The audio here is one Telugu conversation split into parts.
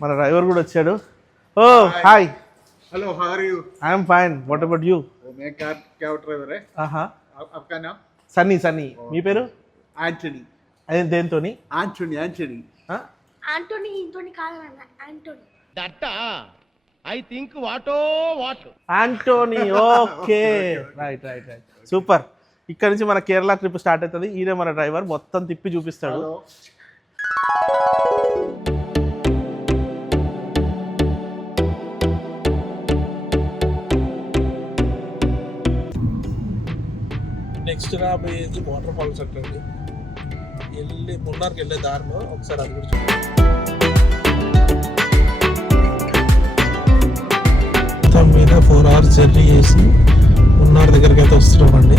మన డ్రైవర్ కూడా వచ్చాడు. Oh hi. Hello, how are you? I am fine. What about you? मैं कैब ड्राइवर है. ఆహా. आपका नाम? సన్నీ. మీ పేరు? आंटनी. అదే దేంతోని? आंटनी. ఆంటోనీ కాదు నాన్న, Antony. Antony. Okay, right. Super. ఇక్కడ నుంచి మన కేరళ ట్రిప్ స్టార్ట్ అవుతుంది. ఈయన మన డ్రైవర్, మొత్తం తిప్పి చూపిస్తాడు. हेलो. నెక్స్ట్ రాబోయేది వాటర్ ఫాల్స్ అంటండి. వెళ్ళి మున్నార్కి వెళ్ళే దారిలో ఒకసారి అది కూడా చూడండి. మొత్తం మీద 4 hours జర్నీ చేసి మున్నార్ దగ్గరికి అయితే వస్తున్నామండి.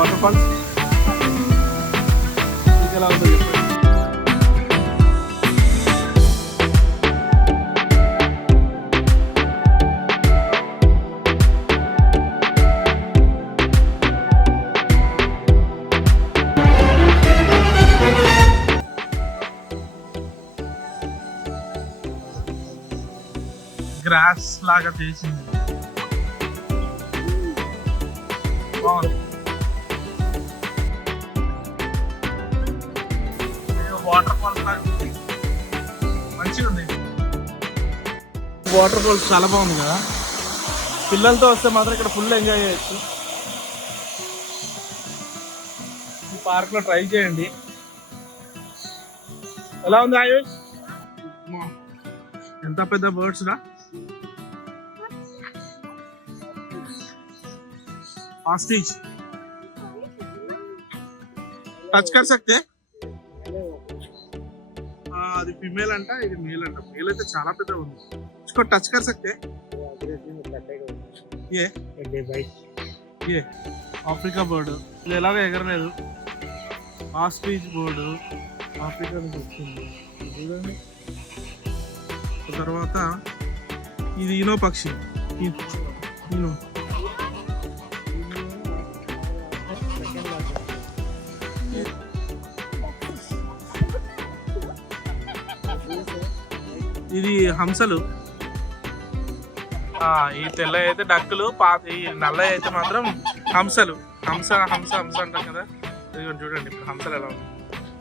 వాటర్ ఫాల్స్ ఎలా ఉందో చెప్పండి. గ్రాస్ లాగా చేసింది, బాగుంది. వాటర్ ఫాల్స్ లాగా మంచిగా ఉంది. వాటర్ ఫాల్స్ చాలా బాగుంది కదా. పిల్లలతో వస్తే మాత్రం ఇక్కడ ఫుల్ ఎంజాయ్ చేయొచ్చు. ఈ పార్క్లో ట్రై చేయండి. ఎలా ఉంది ఆయుష్? ఎంత పెద్ద బర్డ్స్ రా. ఆస్ట్రిచ్ టచ్ కర్ సక్తే. అది ఫీమేల్ అంట, ఇది మేల్ అంట. మేల్ అయితే చాలా పెద్ద ఉంది. इसको टच कर सकते ये ఆఫ్రికా బర్డ్. ఇది ఎలాగో ఎగరలేదు. ఆస్ట్రిచ్ బర్డ్ ఆఫ్రికా నుంచి వచ్చింది చూడండి. తర్వాత ఇది ఈనో పక్షి. ఈనో ఇది హంసలు. ఈ తెల్ల అయితే డక్కులు, ఈ నల్ల అయితే మాత్రం హంసలు. హంస అంటాం కదా. చూడండి ఇప్పుడు హంసలు ఎలా ఉంది.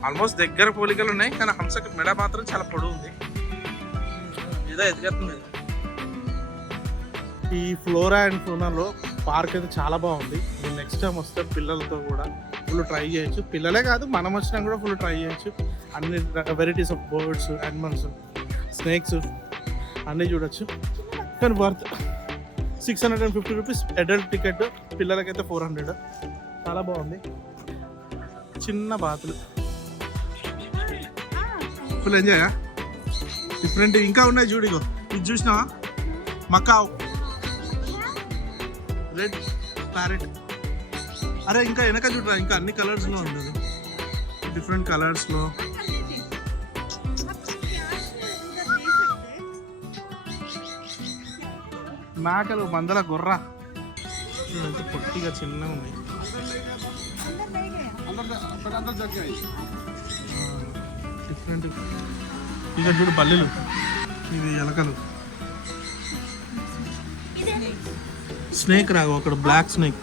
ఆల్మోస్ట్ దగ్గర పోలికలు ఉన్నాయి, కానీ హంసకి మెడ మాత్రం చాలా పొడవు ఉంది. ఏదో ఎదిగేస్తుంది. ఈ ఫ్లోరా అండ్ ఫోనాలో పార్క్ అయితే చాలా బాగుంది. మీరు నెక్స్ట్ టైం వస్తే పిల్లలతో కూడా ఫుల్ ట్రై చేయొచ్చు. పిల్లలే కాదు, మనం వచ్చినా కూడా ఫుల్ ట్రై చేయొచ్చు. అన్ని varieties of birds, animals, snakes అన్నీ చూడొచ్చు. కానీ వర్త్ 650 రూపీస్ అడల్ట్ టికెట్. పిల్లలకైతే 400. చాలా బాగుంది. చిన్న బాతులు, ఫుల్ ఎంజాయ్. డిఫరెంట్ ఇంకా ఉన్నాయి చూడిగో. ఇది చూసినావా? Macaw, red parrot. అరే ఇంకా వెనక చూడరా, ఇంకా అన్ని కలర్స్లో ఉండదు. డిఫరెంట్ కలర్స్లో. మేకలు, మందల గుర్ర పొట్టిగా చిన్నగా ఉన్నాయి. డిఫరెంట్. ఇక చూడు బల్లెలు, ఇవి ఎలకలు. స్నేక్ రాగు అక్కడ, బ్లాక్ స్నేక్.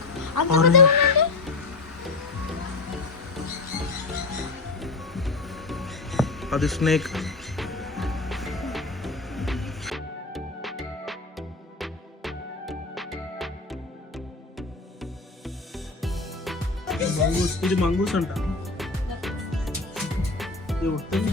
అది స్నేక్. మంగూస్. ఇది మంగూస్ అంట. ఇది వస్తుంది.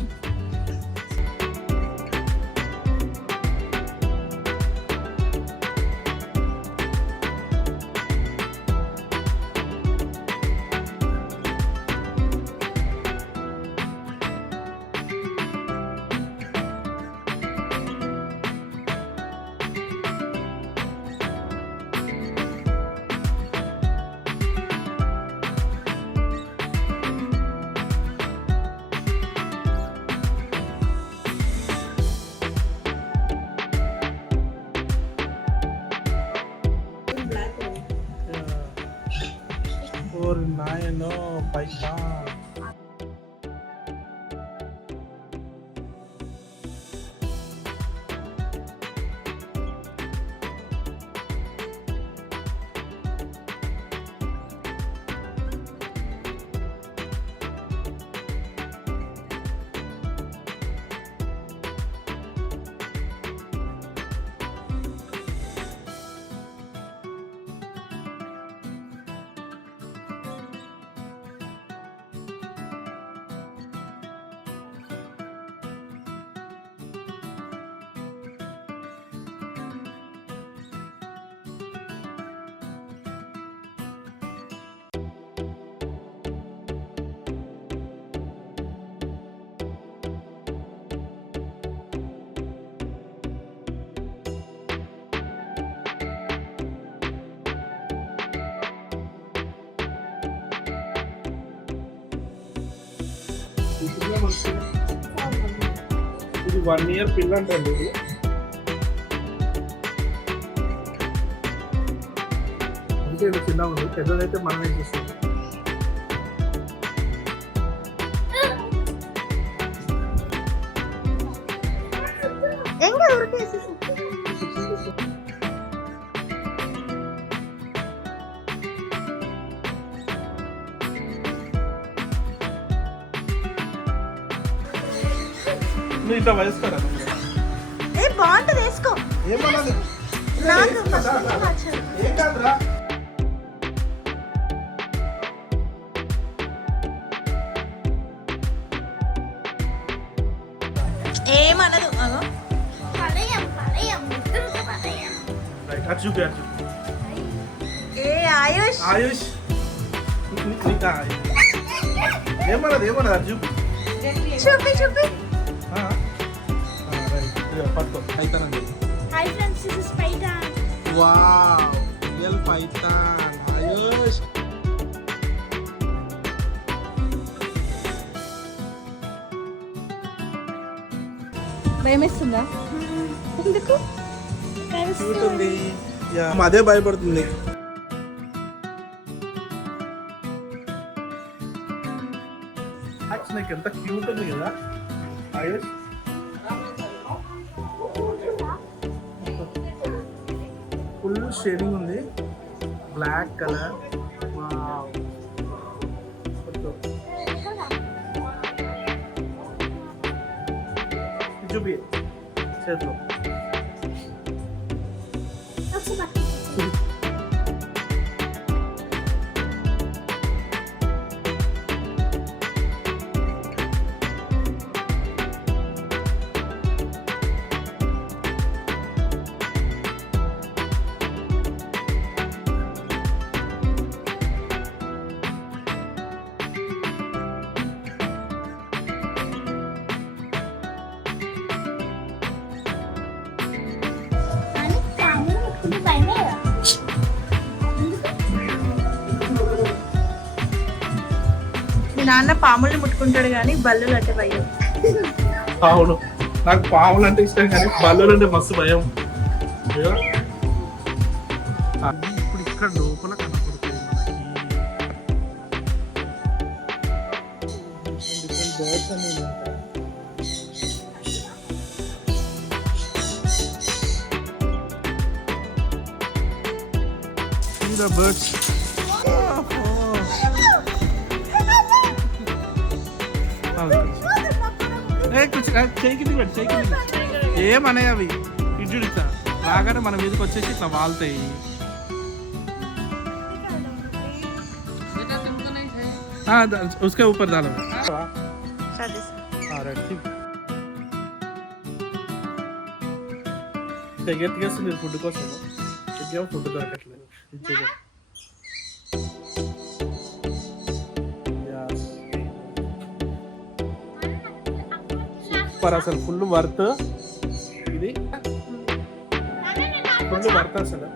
నేను పైసా ఇది 1 year పిల్ల అంటండి ఇది. అంటే ఇది చిన్న ఉంది, పెద్దదైతే మనం ఏం చేస్తుంది. నువ్వు ఇంత వయసుకోరా ఏ బాగుంటుంది వేసుకో. ఏమన్నది నాకు ఫస్ట్ నచ్చదు. ఏం కాదురా. ఏమనదు. అగో రైట్, అది చూపి అది చూపి. ఏ ఆయుష్ ఆయుష్ ఏమన్నది ఏమన్నది అది చూపి. చూపి చూపి. రైట్, పట్టుకో అయితానండి. Hi friends, this is python. Wow, real python. Ayush భయమేస్తుందా? ఎందుకు? క్యూట్ ఉంది. యా, అదే భయపడుతుంది. నీకు ఎంత క్యూట్ ఉంది కదా ఆయుష్. ఫుల్ షేడింగ్ ఉంది, బ్లాక్ కలర్. చూపి చేతిలో. మీ నాన్న పాముల్ని ముట్టుకుంటాడు కానీ బల్లులు అంటే భయం. అవును, నాకు పాములు అంటే ఇష్టం కానీ బల్లులు అంటే మస్తు భయం. ఇప్పుడు ఇక్కడ లోపల కనపడుతుంది మనకి బర్డ్స్ అనేవి ఉంటాయి. The birds. ఏమన్నాయి అవి ఇటు ఇట్లా రాగానే మన మీదకి వచ్చేసి ఇట్లా వాళ్తాయి. उसके ऊपर डालो. ఎత్తుకేస్తుంది ఫుడ్ కోసం. ఇదేమో ఫుడ్ దొరకట్లేదు. సూపర్, అసలు ఫుల్ వర్త్. ఇది ఫుల్ వర్త్ అసలు.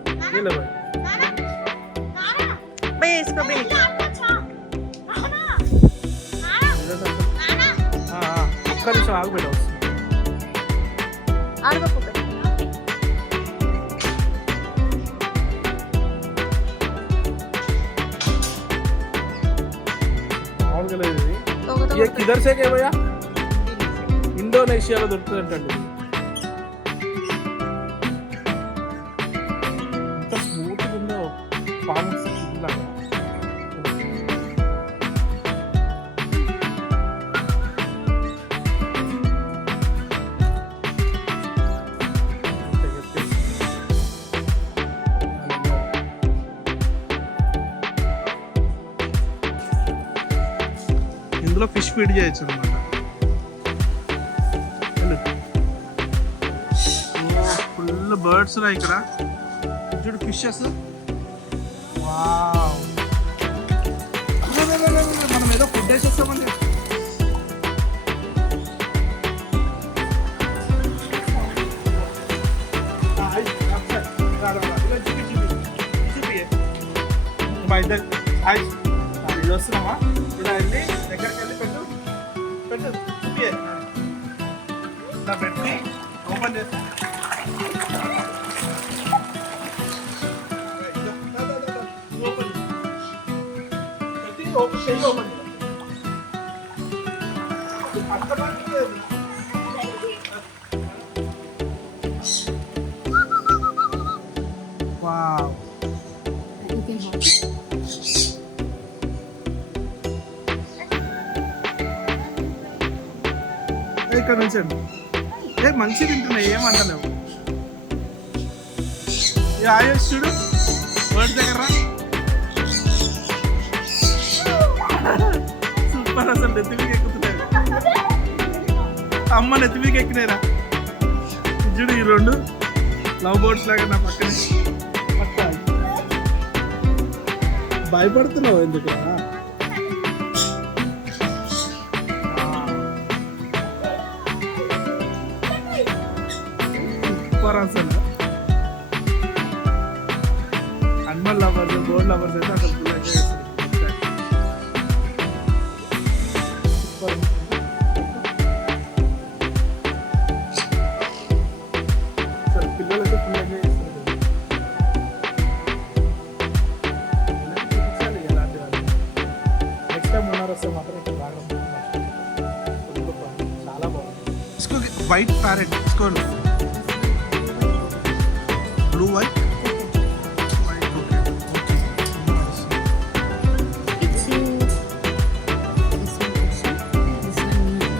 వేసుకో ఒక్క నిమిషం ఆగిపోయావు. మామూలుగా లేదు ఇది. తోకతో ये किधर से गए भैया ఇండోనేషియాలో దొరుకుతుంది అంటండి ఎంత స్మూత్ ఉందో పాము లాగా ఇందులో ఫిష్ ఫీడ్ చేయొచ్చు అనమాట ఫుల్ బర్డ్స్ ఉన్నాయి ఇక్కడ చూడు ఫిషెస్ వావ్ మనం ఏదో ఫుడ్ వేసేస్తామండి మా ఇద్దరు ఇది వస్తున్నామా ఇలా వెళ్ళి దగ్గరికి వెళ్ళి పెట్టు పెట్టు చూపియే ఇలా పెట్టి ఓపెన్ చేస్తా ఓపెన్ పెట్టి ఓపెన్ చేయి ఓపెన్ అర్థమవుతుంది wow You can hold it. ఇక్కడ నుంచి ఏ మంచి తింటున్నాయి ఏమంటలేవు ఆయోస్ చూడు వర్డ్ దగ్గర సూపర్ అసలు నెత్తిమీకి ఎక్కుతున్నాయి అమ్మ నెత్తిమీకి ఎక్కినాయిరా చూడు ఈ రెండు లవ్ బర్డ్స్ లాగా నా పక్కనే భయపడుతున్నావు ఎందుకు సూపర్ అసలు అనిమల్ లవర్స్ బోర్డ్ లవర్స్ అయితే అసలు full enjoy చేస్తారు. Super. అసలు పిల్లలు అయితే ఫుల్ ఎంజాయ్ చేస్తారు ఇలాంటి చూపించాలి ఎలాంటి వాళ్ళు నెక్స్ట్ టైం ఉన్నారు వస్తే మాత్రం ఇక్కడ రావడం చాలా బాగుంది వైట్ ప్యారెట్ తీసుకోండి blue white white okay It's this one also. This one new.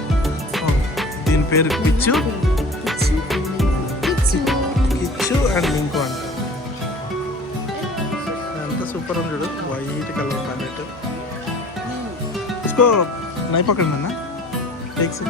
దీని పేరు పిచ్చు Kitsu. Kitsu. కిచ్చు అండ్ ఇంకో అంట ఎంత సూపర్ ఉంది చూడు వైట్ కలర్ ప్యారెట్ ఇసుకో నై పక్కన టేక్స్